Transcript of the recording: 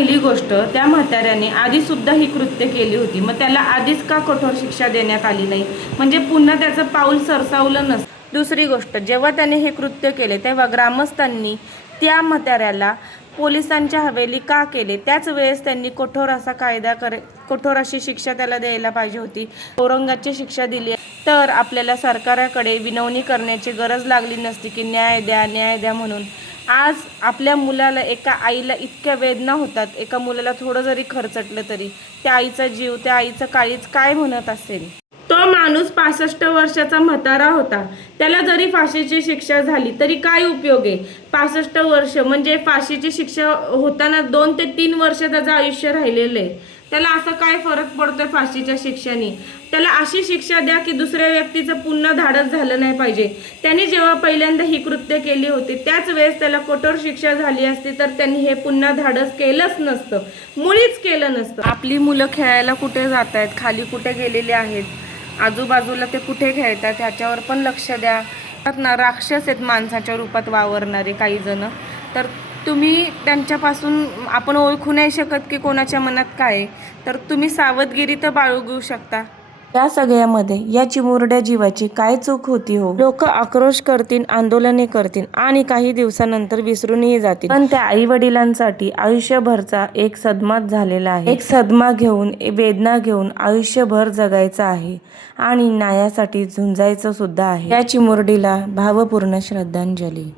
पहिली गोष्ट, त्या म्हाताऱ्याने आधी सुद्धा ही कृत्य केली होती, मग त्याला आधीच का कठोर शिक्षा देण्यात आली नाही, म्हणजे पुन्हा त्याचं पाऊल सरसावलं नसतं. दुसरी गोष्ट, जेव्हा त्याने हे कृत्य केले तेव्हा ग्रामस्थांनी त्या म्हाताऱ्याला पोलिसांच्या हवेली का केले, त्याच वेळेस त्यांनी कठोर अशी शिक्षा त्याला द्यायला पाहिजे होती. औरंगाची शिक्षा दिली तर आपल्याला सरकारकडे विनवणी करण्याची गरज लागली नसती की न्याय द्या न्याय द्या म्हणून. आज आपल्या मुलाला, एका आईला इतक्या वेदना होतात, एका मुलाला थोडं जरी खरचटलं तरी त्या आईचा जीव, त्या आईचं काळीज काय म्हणत असेल. तो माणूस 65 वर्षाचा म्हातारा होता, त्याला जरी फाशीची शिक्षा झाली तरी काय उपयोग आहे. 65 वर्ष म्हणजे फाशीची शिक्षा होताना 2 ते 3 वर्ष त्याचं आयुष्य राहिलेलं आहे. त्याला असं काय फरक पडतोय फाशीच्या शिक्षेने. त्याला अशी शिक्षा द्या की दुसऱ्या व्यक्तीचं पुन्हा धाडस झालं नाही पाहिजे. त्यांनी जेव्हा पहिल्यांदा ही कृत्य केली होती त्याच वेळेस त्याला कठोर शिक्षा झाली असती तर त्यांनी हे पुन्हा धाडस केलंच नसतं, मुळीच केलं नसतं. आपली मुलं खेळायला कुठे जात आहेत, खाली कुठे गेलेली आहेत, आजूबाजूला ते कुठे खेळतात ह्याच्यावर पण लक्ष द्या. ना राक्षस आहेत माणसाच्या रूपात वावरणारे काही जण, तर तुम्ही त्यांच्यापासून आपण ओळखू नाही शकत की कोणाच्या मनात काय आहे, तर तुम्ही सावधगिरी तर बाळगू शकता. या सगळ्यामध्ये या चिमुरड्या जीवाची काय चूक होती हो. लोक आक्रोश करतील, आंदोलने करतील आणि काही दिवसानंतर विसरूनही जातील, पण त्या आई वडिलांसाठी आयुष्यभरचा एक सदमाच झालेला आहे. एक सदमा घेऊन, वेदना घेऊन आयुष्यभर जगायचं आहे आणि न्यायासाठी झुंजायचं सुद्धा आहे. या चिमुरडीला भावपूर्ण श्रद्धांजली.